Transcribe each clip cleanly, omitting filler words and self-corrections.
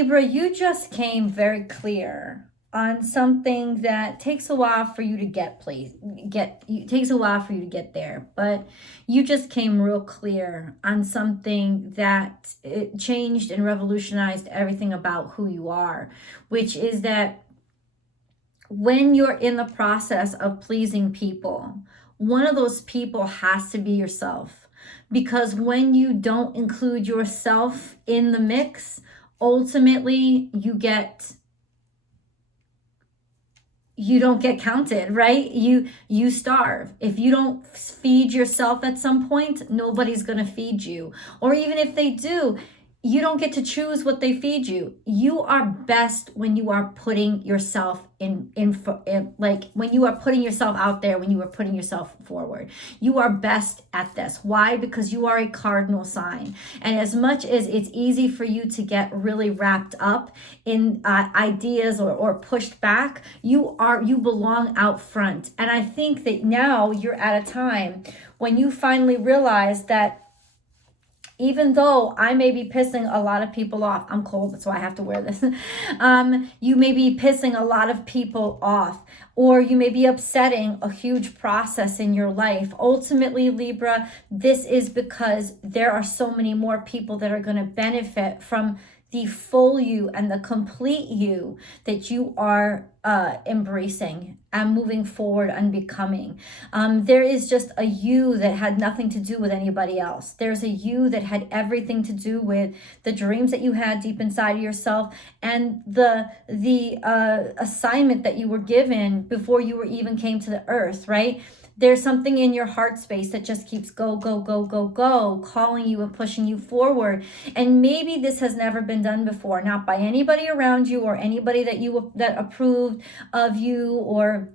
Libra, you just came very clear on something that takes a while for you to takes a while for you to get there, but you just came real clear on something that it changed and revolutionized everything about who you are, which is that when you're in the process of pleasing people, one of those people has to be yourself. Because when you don't include yourself in the mix, ultimately you don't get counted, right? You starve. If you don't feed yourself at some point, nobody's going to feed you. Or even if they do, you don't get to choose what they feed you. You are best when you are putting yourself in like when you are putting yourself out there, when you are putting yourself forward. You are best at this. Why? Because you are a cardinal sign. And as much as it's easy for you to get really wrapped up in ideas or pushed back, you belong out front. And I think that now you're at a time when you finally realize that even though I may be pissing a lot of people off, I'm cold, so I have to wear this. You may be pissing a lot of people off, or you may be upsetting a huge process in your life. Ultimately, Libra, this is because there are so many more people that are going to benefit from the full you and the complete you that you are embracing and moving forward and becoming. There is just a you that had nothing to do with anybody else. There's a you that had everything to do with the dreams that you had deep inside of yourself and the assignment that you were given before you were even came to the earth, right? There's something in your heart space that just keeps go, calling you and pushing you forward. And maybe this has never been done before, not by anybody around you or anybody that approved of you or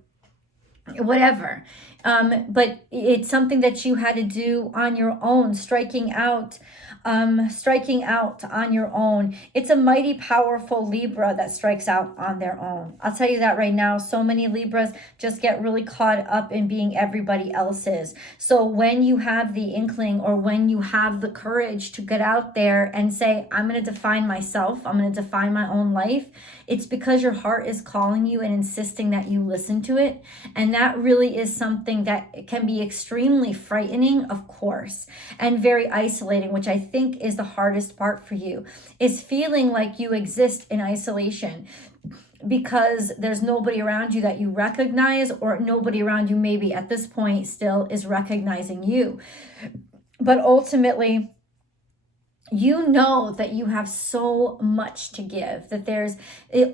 whatever. But it's something that you had to do on your own, striking out on your own. It's a mighty powerful Libra that strikes out on their own. I'll tell you that right now. So many Libras just get really caught up in being everybody else's. So when you have the inkling or when you have the courage to get out there and say, I'm going to define myself, I'm going to define my own life, it's because your heart is calling you and insisting that you listen to it. And that really is something that can be extremely frightening, of course, and very isolating, which I think is the hardest part for you, is feeling like you exist in isolation because there's nobody around you that you recognize, or nobody around you maybe at this point still is recognizing you. But ultimately, you know that you have so much to give, that there's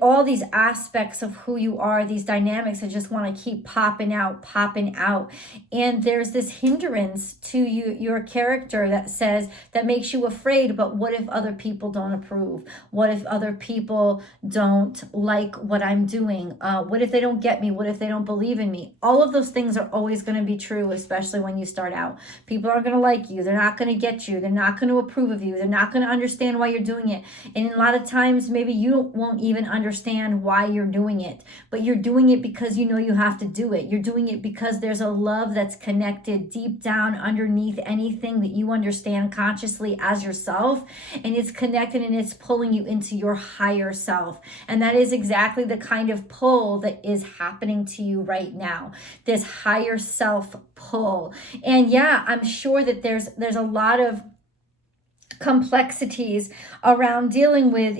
all these aspects of who you are, these dynamics that just want to keep popping out. And there's this hindrance to your character that makes you afraid, but what if other people don't approve? What if other people don't like what I'm doing? What if they don't get me? What if they don't believe in me? All of those things are always going to be true, especially when you start out. People aren't going to like you. They're not going to get you. They're not going to approve of you. They're not going to understand why you're doing it. And a lot of times, maybe you won't even understand why you're doing it, but you're doing it because you know you have to do it. You're doing it because there's a love that's connected deep down underneath anything that you understand consciously as yourself. And it's connected and it's pulling you into your higher self. And that is exactly the kind of pull that is happening to you right now. This higher self pull. And yeah, I'm sure that there's a lot of complexities around dealing with,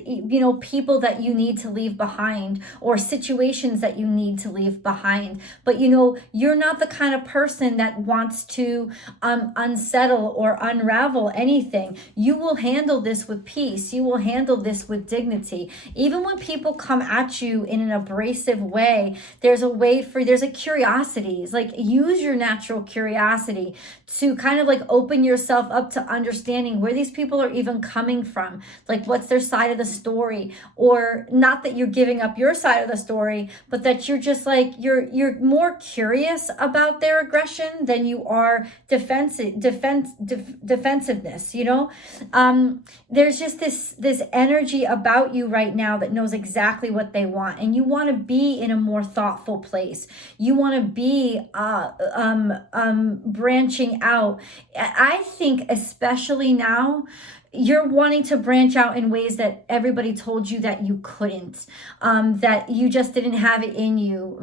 people that you need to leave behind or situations that you need to leave behind. But, you're not the kind of person that wants to unsettle or unravel anything. You will handle this with peace. You will handle this with dignity. Even when people come at you in an abrasive way, there's a curiosity. It's like, use your natural curiosity to kind of like open yourself up to understanding where these people are even coming from, like what's their side of the story, or not that you're giving up your side of the story, but that you're just like you're more curious about their aggression than you are defensiveness. There's just this energy about you right now that knows exactly what they want, and you want to be in a more thoughtful place. You want to be branching out. I think especially now, you're wanting to branch out in ways that everybody told you that you couldn't, that you just didn't have it in you.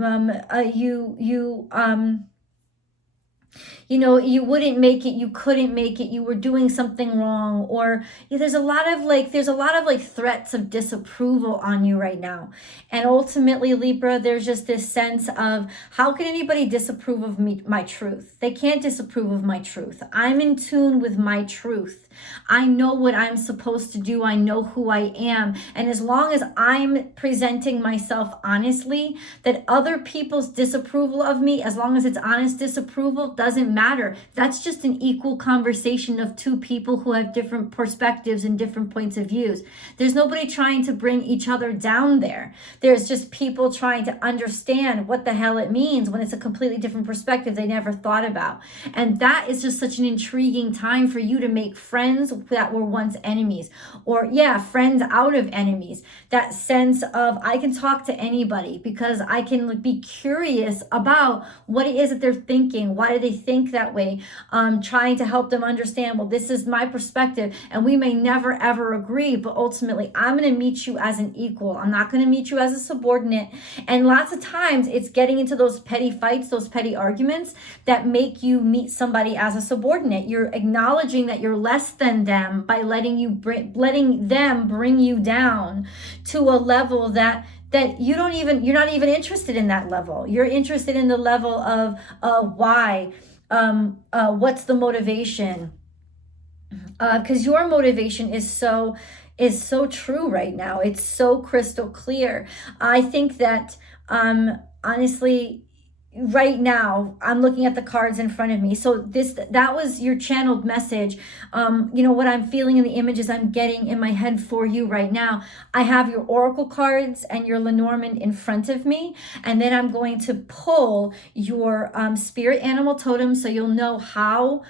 You wouldn't make it, you couldn't make it, you were doing something wrong, or there's a lot of like threats of disapproval on you right now. And ultimately, Libra, there's just this sense of, how can anybody disapprove of me, my truth? They can't disapprove of my truth. I'm in tune with my truth. I know what I'm supposed to do. I know who I am. And as long as I'm presenting myself honestly, that other people's disapproval of me, as long as it's honest disapproval, doesn't matter. That's just an equal conversation of two people who have different perspectives and different points of views. There's nobody trying to bring each other down there. There's just people trying to understand what the hell it means when it's a completely different perspective they never thought about. And that is just such an intriguing time for you to make friends that were once enemies, or friends out of enemies. That sense of, I can talk to anybody because I can be curious about what it is that they're thinking. Why do they think that way? Trying to help them understand, well, this is my perspective, and we may never ever agree, but ultimately I'm going to meet you as an equal. I'm not going to meet you as a subordinate. And lots of times it's getting into those petty fights, those petty arguments that make you meet somebody as a subordinate. You're acknowledging that you're less than them by letting them bring you down to a level that you're not even interested in that level. You're interested in the level of why, what's the motivation? Because your motivation is so true right now. It's so crystal clear. I think that honestly, right now I'm looking at the cards in front of me. So that was your channeled message. What I'm feeling in the images I'm getting in my head for you right now. I have your oracle cards and your Lenormand in front of me, and then I'm going to pull your spirit animal totem, so you'll know how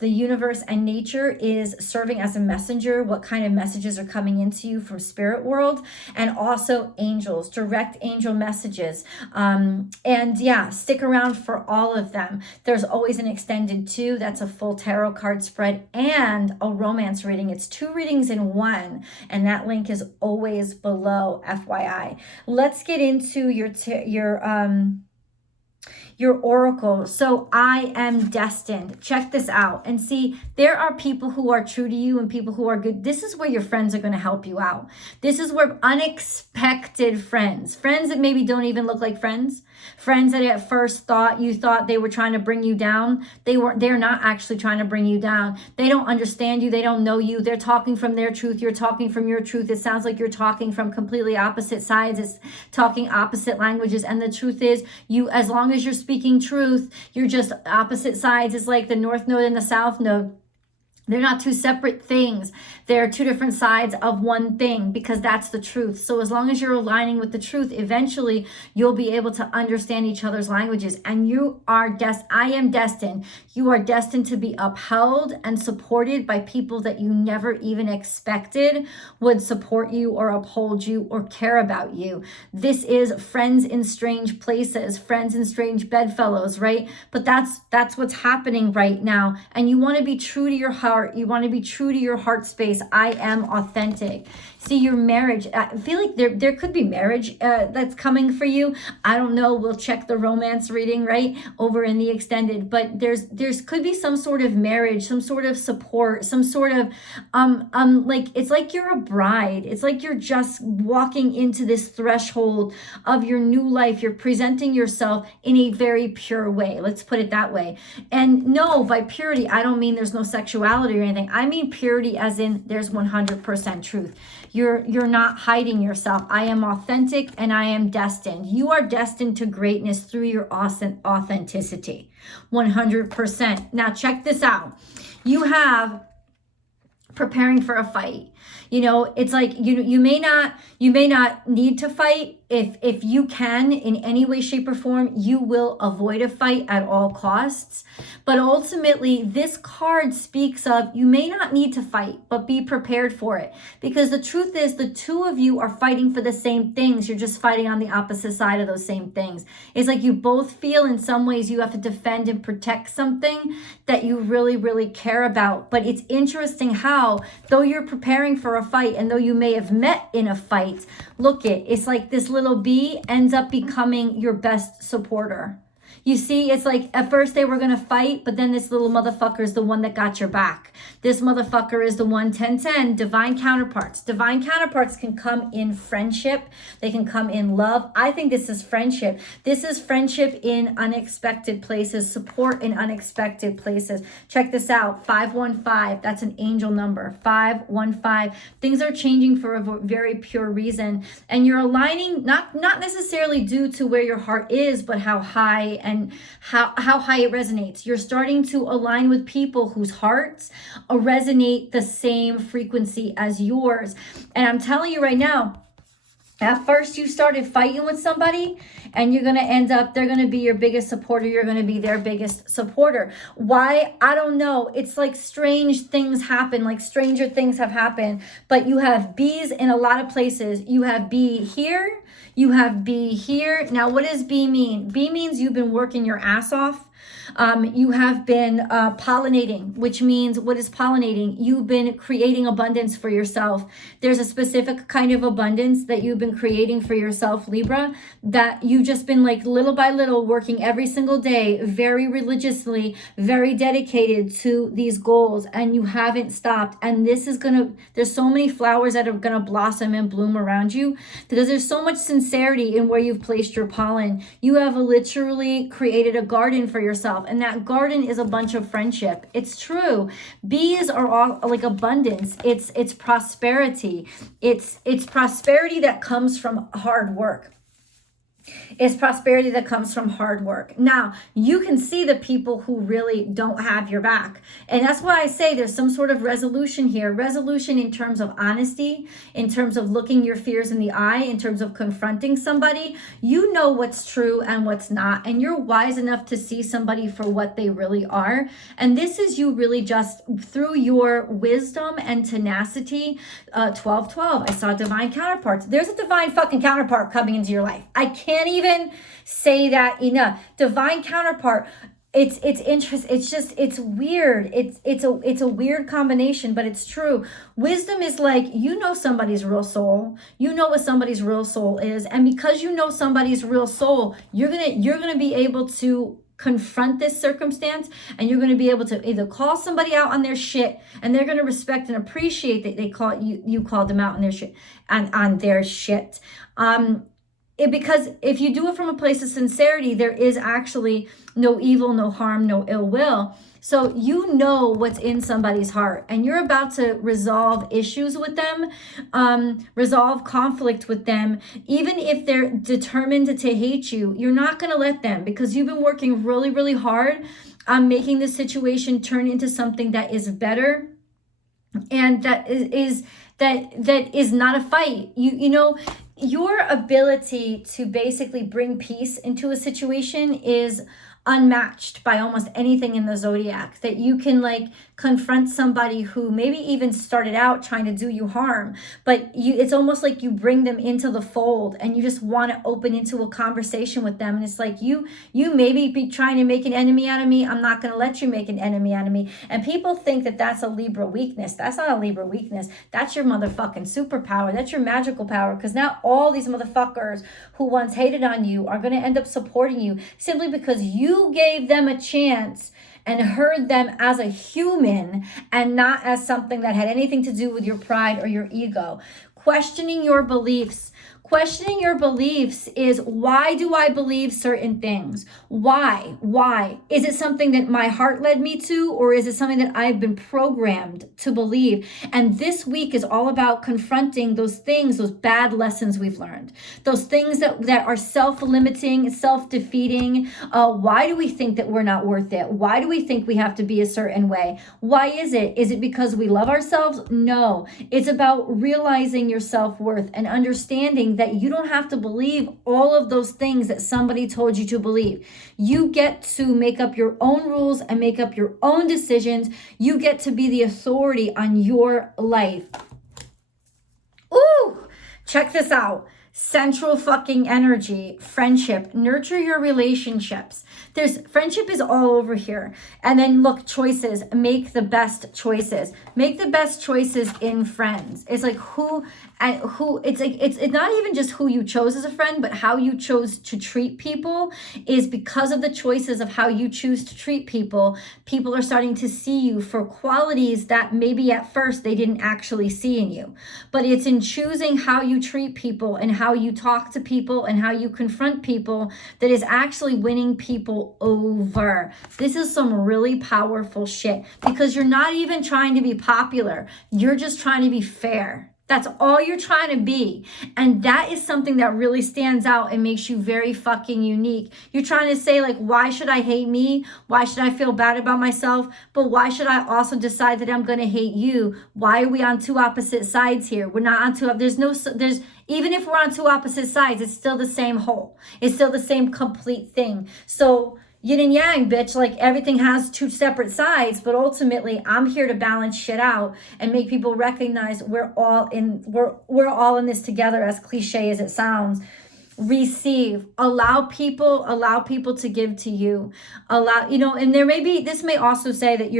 the universe and nature is serving as a messenger, what kind of messages are coming into you from spirit world, and also angels, direct angel messages. Stick around for all of them. There's always an extended 2, that's a full tarot card spread, and a romance reading. It's 2 readings in one, and that link is always below, FYI. Let's get into your oracle. So I am destined. Check this out and see, there are people who are true to you and people who are good. This is where your friends are going to help you out. This is where unexpected friends that maybe don't even look like friends that at first you thought they were trying to bring you down. They're not actually trying to bring you down. They don't understand you. They don't know you. They're talking from their truth. You're talking from your truth. It sounds like you're talking from completely opposite sides. It's talking opposite languages. And the truth is, as long as you're speaking truth, you're just opposite sides. It's like the North Node and the South Node. They're not two separate things. They're two different sides of one thing, because that's the truth. So as long as you're aligning with the truth, eventually you'll be able to understand each other's languages. And I am destined. You are destined to be upheld and supported by people that you never even expected would support you or uphold you or care about you. This is friends in strange places, friends in strange bedfellows, right? But that's what's happening right now. And you want to be true to your heart. You want to be true to your heart space. I am authentic. See, your marriage, I feel like there could be marriage that's coming for you. I don't know. We'll check the romance reading, right, over in the extended. But there's could be some sort of marriage, some sort of support, some sort of like, it's like you're a bride. It's like you're just walking into this threshold of your new life. You're presenting yourself in a very pure way. Let's put it that way. And no, by purity, I don't mean there's no sexuality or anything. I mean purity as in there's 100% truth. You're not hiding yourself. I am authentic and I am destined. You are destined to greatness through your authenticity. 100%. Now check this out. You have preparing for a fight. You know, it's like you may not need to fight. If you can in any way, shape, or form, you will avoid a fight at all costs. But ultimately, this card speaks of you may not need to fight, but be prepared for it. Because the truth is, the two of you are fighting for the same things. You're just fighting on the opposite side of those same things. It's like you both feel in some ways you have to defend and protect something that you really, really care about. But it's interesting how, though you're preparing for a fight and though you may have met in a fight, look it's like this little bee ends up becoming your best supporter. You see, it's like at first they were going to fight, but then this little motherfucker is the one that got your back. This motherfucker is the 1-10-10, divine counterparts. Divine counterparts can come in friendship. They can come in love. I think this is friendship. This is friendship in unexpected places, support in unexpected places. Check this out, 515. That's an angel number, 515. Things are changing for a very pure reason. And you're aligning, not necessarily due to where your heart is, but how high and how high it resonates. You're starting to align with people whose hearts resonate the same frequency as yours. And I'm telling you right now, at first you started fighting with somebody and you're going to end up, they're going to be your biggest supporter. You're going to be their biggest supporter. Why? I don't know. It's like strange things happen, like stranger things have happened, but you have B's in a lot of places. You have B here. You have B here. Now, what does B mean? B means you've been working your ass off. You have been pollinating, which means, what is pollinating? You've been creating abundance for yourself. There's a specific kind of abundance that you've been creating for yourself, Libra, that you've just been like little by little working every single day, very religiously, very dedicated to these goals, and you haven't stopped. And this is there's so many flowers that are gonna blossom and bloom around you because there's so much sincerity in where you've placed your pollen. You have literally created a garden for yourself. And that garden is a bunch of friendship. It's true. Bees are all like abundance. It's prosperity. It's prosperity that comes from hard work. It's prosperity that comes from hard work. Now, you can see the people who really don't have your back. And that's why I say there's some sort of resolution here. Resolution in terms of honesty, in terms of looking your fears in the eye, in terms of confronting somebody. You know what's true and what's not. And you're wise enough to see somebody for what they really are. And this is you really just through your wisdom and tenacity. 1212, I saw divine counterparts. There's a divine fucking counterpart coming into your life. I can't even say that enough. Divine counterpart. It's interesting. It's weird. It's a weird combination, but it's true. Wisdom is like, you know somebody's real soul. You know what somebody's real soul is. And because you know somebody's real soul, you're gonna be able to confront this circumstance, and you're going to be able to either call somebody out on their shit, and they're going to respect and appreciate that you called them out on their shit and on their shit. Because if you do it from a place of sincerity, there is actually no evil, no harm, no ill will. So you know what's in somebody's heart, and you're about to resolve issues with them, resolve conflict with them. Even if they're determined to hate you, you're not going to let them, because you've been working really, really hard on making the situation turn into something that is better, and that is not a fight. You know, your ability to basically bring peace into a situation is unmatched by almost anything in the zodiac. That you can like confront somebody who maybe even started out trying to do you harm, but it's almost like you bring them into the fold and you just want to open into a conversation with them. And it's like, you maybe be trying to make an enemy out of me. I'm not going to let you make an enemy out of me. And people think that that's a Libra weakness. That's not a Libra weakness. That's your motherfucking superpower. That's your magical power. Because now all these motherfuckers who once hated on you are going to end up supporting you simply because you gave them a chance and heard them as a human and not as something that had anything to do with your pride or your ego. Questioning your beliefs, Questioning your beliefs is, why do I believe certain things? Why? Why? Is it something that my heart led me to, or is it something that I've been programmed to believe? And this week is all about confronting those things, those bad lessons we've learned, those things that are self-limiting, self-defeating. Why do we think that we're not worth it? Why do we think we have to be a certain way? Why is it? Is it because we love ourselves? No. It's about realizing your self-worth and understanding that you don't have to believe all of those things that somebody told you to believe. You get to make up your own rules and make up your own decisions. You get to be the authority on your life. Ooh, check this out. Central fucking energy, friendship, nurture your relationships. Friendship is all over here. And then look, choices, make the best choices. Make the best choices in friends. It's like it's not even just who you chose as a friend, but how you chose to treat people. Is because of the choices of how you choose to treat people, people are starting to see you for qualities that maybe at first they didn't actually see in you. But it's in choosing how you treat people and how you talk to people and how you confront people that is actually winning people over. This is some really powerful shit, because you're not even trying to be popular. You're just trying to be fair. That's all you're trying to be. And that is something that really stands out and makes you very fucking unique. You're trying to say, like, why should I hate me? Why should I feel bad about myself? But why should I also decide that I'm going to hate you? Why are we on two opposite sides here? We're not on two. Even if we're on two opposite sides, it's still the same whole. It's still the same complete thing. So yin and yang, bitch, like everything has two separate sides, but ultimately I'm here to balance shit out and make people recognize we're all in this together, as cliche as it sounds. Receive, allow people to give to you, and this may also say that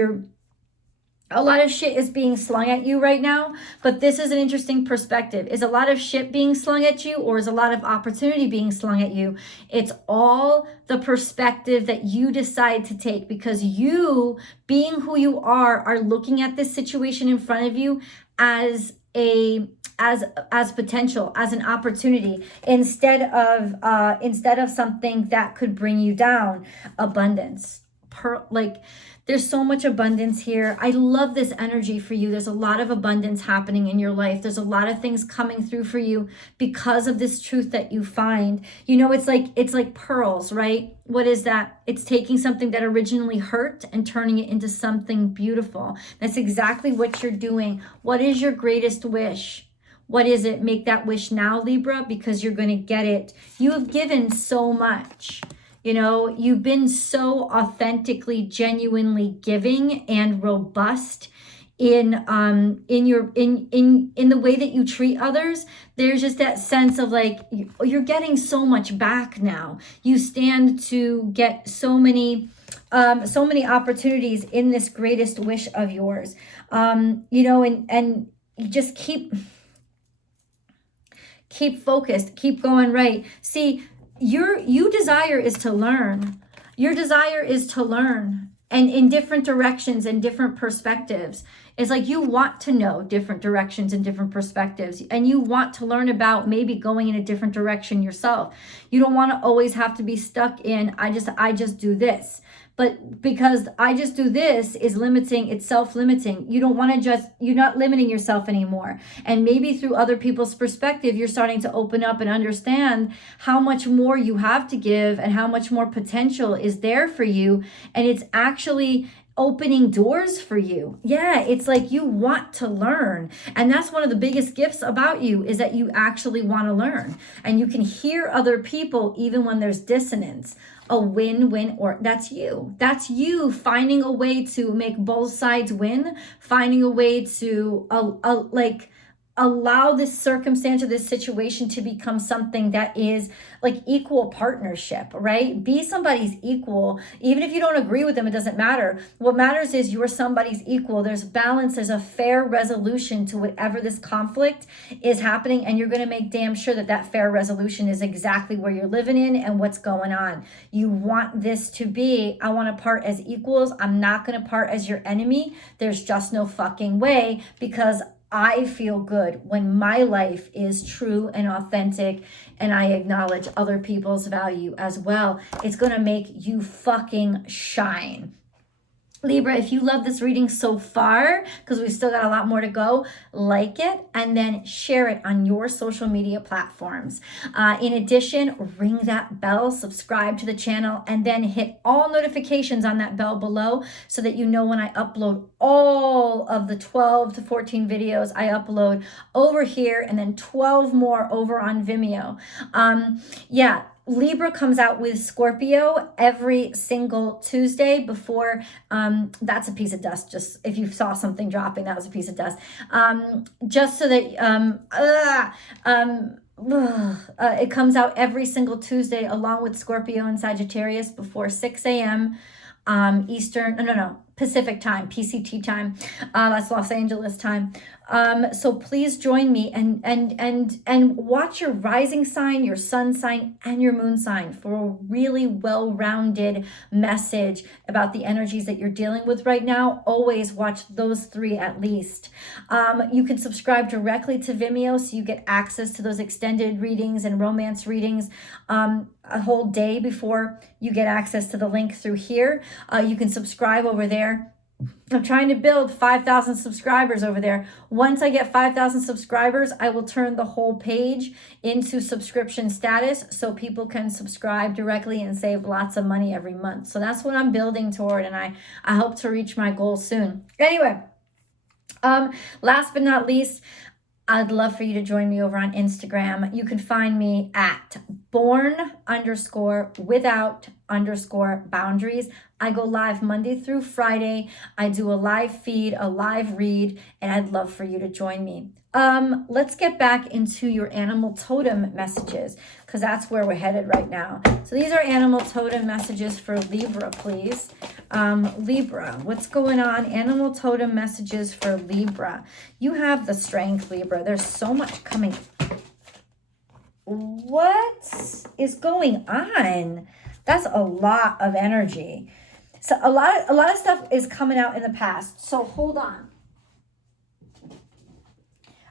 a lot of shit is being slung at you right now, but this is an interesting perspective. Is a lot of shit being slung at you, or is a lot of opportunity being slung at you? It's all the perspective that you decide to take, because you, being who you are looking at this situation in front of you as potential, as an opportunity, instead of something that could bring you down. Abundance. There's so much abundance here. I love this energy for you. There's a lot of abundance happening in your life. There's a lot of things coming through for you because of this truth that you find. It's like pearls, right? What is that? It's taking something that originally hurt and turning it into something beautiful. That's exactly what you're doing. What is your greatest wish? What is it? Make that wish now, Libra, because you're going to get it. You have given so much. You've been so authentically, genuinely giving and robust in the way that you treat others. There's just that sense of like, you're getting so much back now. You stand to get so many opportunities in this greatest wish of yours. And you just keep focused, keep going right. See, your desire is to learn. Your desire is to learn, and in different directions and different perspectives. It's like you want to know different directions and different perspectives, and you want to learn about maybe going in a different direction yourself. You don't want to always have to be stuck in, I just do this. But because I just do this is limiting, it's self-limiting. You're not limiting yourself anymore. And maybe through other people's perspective, you're starting to open up and understand how much more you have to give and how much more potential is there for you. And it's actually opening doors for you. Yeah, it's like you want to learn. And that's one of the biggest gifts about you, is that you actually want to learn. And you can hear other people even when there's dissonance. A win-win, or that's you finding a way to make both sides win, finding a way to allow this circumstance or this situation to become something that is like equal partnership, right? Be somebody's equal. Even if you don't agree with them, it doesn't matter. What matters is you're somebody's equal. There's balance. There's a fair resolution to whatever this conflict is happening. And you're going to make damn sure that that fair resolution is exactly where you're living in and what's going on. You want this to be, I want to part as equals. I'm not going to part as your enemy. There's just no fucking way, because I feel good when my life is true and authentic and I acknowledge other people's value as well. It's going to make you fucking shine. Libra, if you love this reading so far, because we've still got a lot more to go, like it and then share it on your social media platforms. In addition, ring that bell, subscribe to the channel, and then hit all notifications on that bell below so that you know when I upload all of the 12 to 14 videos I upload over here and then 12 more over on Vimeo. Yeah. Libra comes out with Scorpio every single Tuesday before, that's a piece of dust. Just if you saw something dropping, that was a piece of dust. Just so that, it comes out every single Tuesday along with Scorpio and Sagittarius before 6 a.m. Eastern, no, Pacific time, PCT time. That's Los Angeles time. So please join me and watch your rising sign, your sun sign, and your moon sign for a really well-rounded message about the energies that you're dealing with right now. Always watch those three at least. You can subscribe directly to Vimeo so you get access to those extended readings and romance readings a whole day before you get access to the link through here. You can subscribe over there. I'm trying to build 5,000 subscribers over there. Once I get 5,000 subscribers, I will turn the whole page into subscription status so people can subscribe directly and save lots of money every month. So that's what I'm building toward, and I hope to reach my goal soon. Anyway, last but not least, I'd love for you to join me over on Instagram. You can find me at born_without_boundaries. I go live Monday through Friday. I do a live feed, a live read, and I'd love for you to join me. Let's get back into your animal totem messages because that's where we're headed right now. So these are animal totem messages for Libra, please. Libra, what's going on? Animal totem messages for Libra. You have the strength, Libra. There's so much coming. What is going on? That's a lot of energy. So a lot of stuff is coming out in the past. So hold on.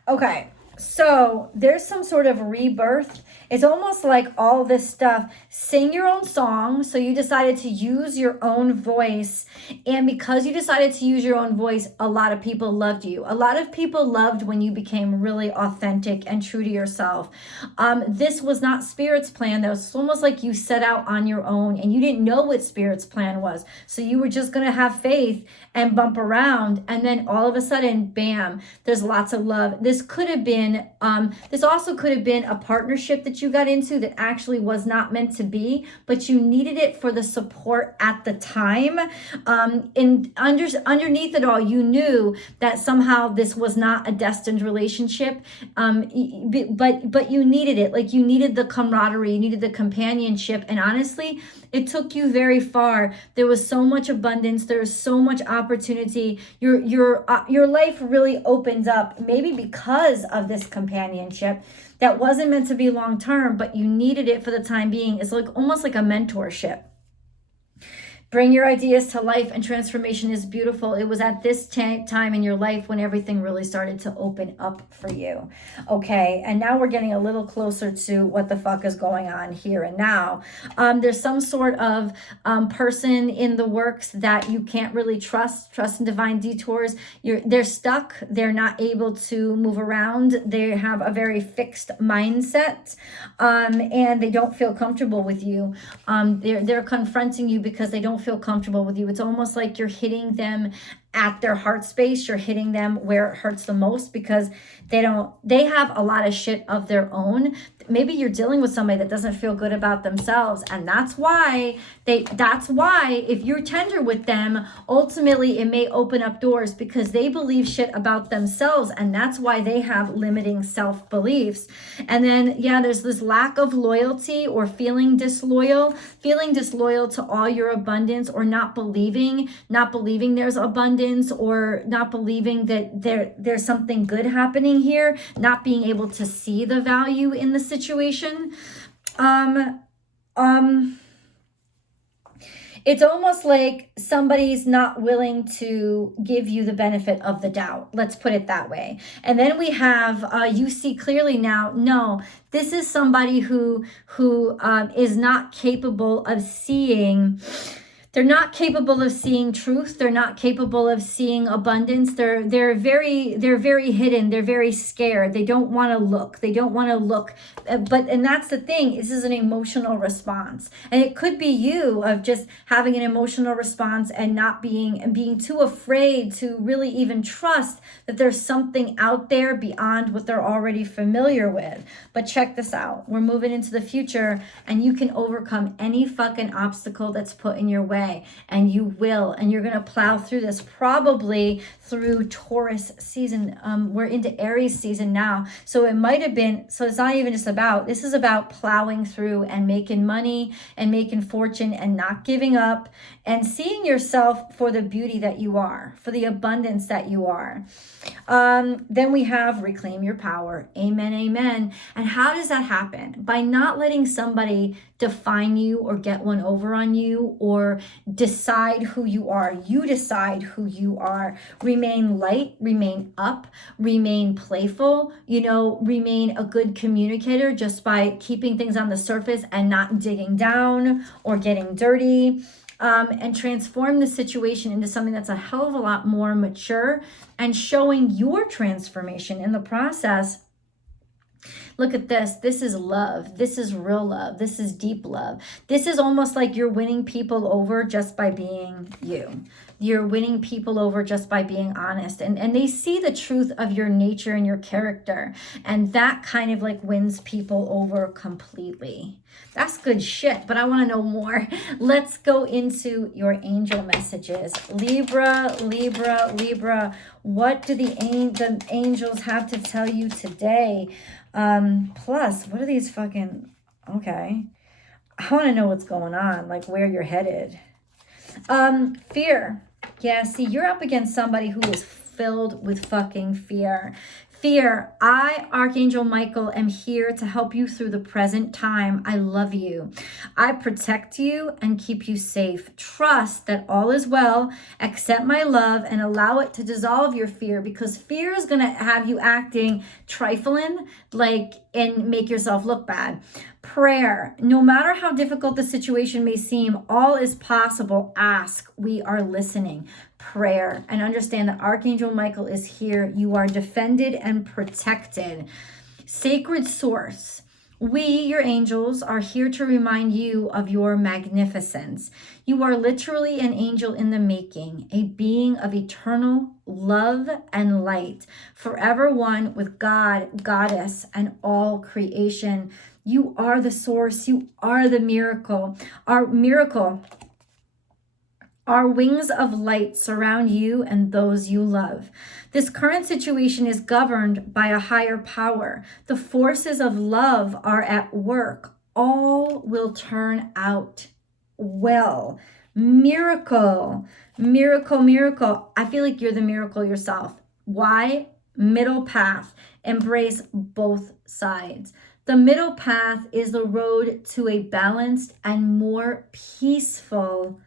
Okay, so there's some sort of rebirth. It's almost like all this stuff. Sing your own song. So you decided to use your own voice. And because you decided to use your own voice, a lot of people loved you. A lot of people loved when you became really authentic and true to yourself. This was not Spirit's plan. That was almost like you set out on your own and you didn't know what Spirit's plan was. So you were just going to have faith and bump around. And then all of a sudden, bam, there's lots of love. This could have been, this also could have been a partnership that you got into that actually was not meant to be, but you needed it for the support at the time. And underneath it all, you knew that somehow this was not a destined relationship, but you needed it. Like you needed the camaraderie, you needed the companionship, and honestly, it took you very far. There was so much abundance. There was so much opportunity. Your life really opened up, maybe because of this companionship that wasn't meant to be long term, but you needed it for the time being. It's like almost like a mentorship. Bring your ideas to life, and transformation is beautiful. It was at this time in your life when everything really started to open up for you. Okay, and now we're getting a little closer to what the fuck is going on here and now. There's some sort of person in the works that you can't really trust in divine detours. They're stuck. They're not able to move around. They have a very fixed mindset, and they don't feel comfortable with you. They're confronting you because they don't feel comfortable with you. It's almost like you're hitting them at their heart space. You're hitting them where it hurts the most because they have a lot of shit of their own. Maybe you're dealing with somebody that doesn't feel good about themselves, and that's why if you're tender with them, ultimately it may open up doors because they believe shit about themselves, and that's why they have limiting self-beliefs. And then there's this lack of loyalty or feeling disloyal to all your abundance, or not believing there's abundance, or not believing that there's something good happening here, not being able to see the value in the situation. It's almost like somebody's not willing to give you the benefit of the doubt. Let's put it that way. And then we have, you see clearly now, no, this is somebody who is not capable of seeing. They're not capable of seeing truth. They're not capable of seeing abundance. They're very hidden. They're very scared. They don't want to look. They don't want to look. And that's the thing. This is an emotional response. And it could be you of just having an emotional response and not being too afraid to really even trust that there's something out there beyond what they're already familiar with. But check this out. We're moving into the future, and you can overcome any fucking obstacle that's put in your way. And you will, and you're going to plow through this, probably through Taurus season. We're into Aries season now, so it might have been, so it's not even just about, this is about plowing through and making money and making fortune and not giving up and seeing yourself for the beauty that you are, for the abundance that you are. Then we have reclaim your power. Amen, amen. And how does that happen? By not letting somebody define you or get one over on you or decide who you are. You decide who you are. Remain light, remain up, remain playful, remain a good communicator just by keeping things on the surface and not digging down or getting dirty. And transform the situation into something that's a hell of a lot more mature and showing your transformation in the process. Look at this. This is love. This is real love. This is deep love. This is almost like you're winning people over just by being you. You're winning people over just by being honest. And they see the truth of your nature and your character. And that kind of like wins people over completely. That's good shit, but I want to know more. Let's go into your angel messages. Libra, Libra, Libra. What do the angels have to tell you today? Plus, what are these fucking, okay. I want to know what's going on, like where you're headed. Fear. Yeah, see, you're up against somebody who is filled with fucking fear. Fear. I, Archangel Michael, am here to help you through the present time. I love you. I protect you and keep you safe. Trust that all is well. Accept my love and allow it to dissolve your fear, because fear is going to have you acting trifling, and make yourself look bad. Prayer. No matter how difficult the situation may seem, all is possible. Ask. We are listening. Prayer. And understand that Archangel Michael is here. You are defended and protected. Sacred source. We, your angels, are here to remind you of your magnificence. You are literally an angel in the making, a being of eternal love and light, forever one with God, Goddess, and all creation. You are the source. You are the miracle. Our miracle. Our wings of light surround you and those you love. This current situation is governed by a higher power. The forces of love are at work. All will turn out well. Miracle, miracle, miracle. I feel like you're the miracle yourself. Why? Middle path. Embrace both sides. The middle path is the road to a balanced and more peaceful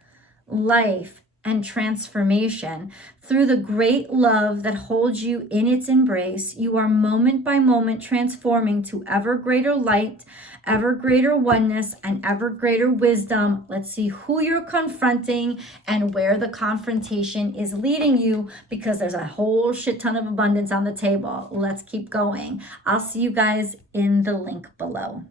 life and transformation. Through the great love that holds you in its embrace, you are moment by moment transforming to ever greater light, ever greater oneness, and ever greater wisdom. Let's see who you're confronting and where the confrontation is leading you, because there's a whole shit ton of abundance on the table. Let's keep going. I'll see you guys in the link below.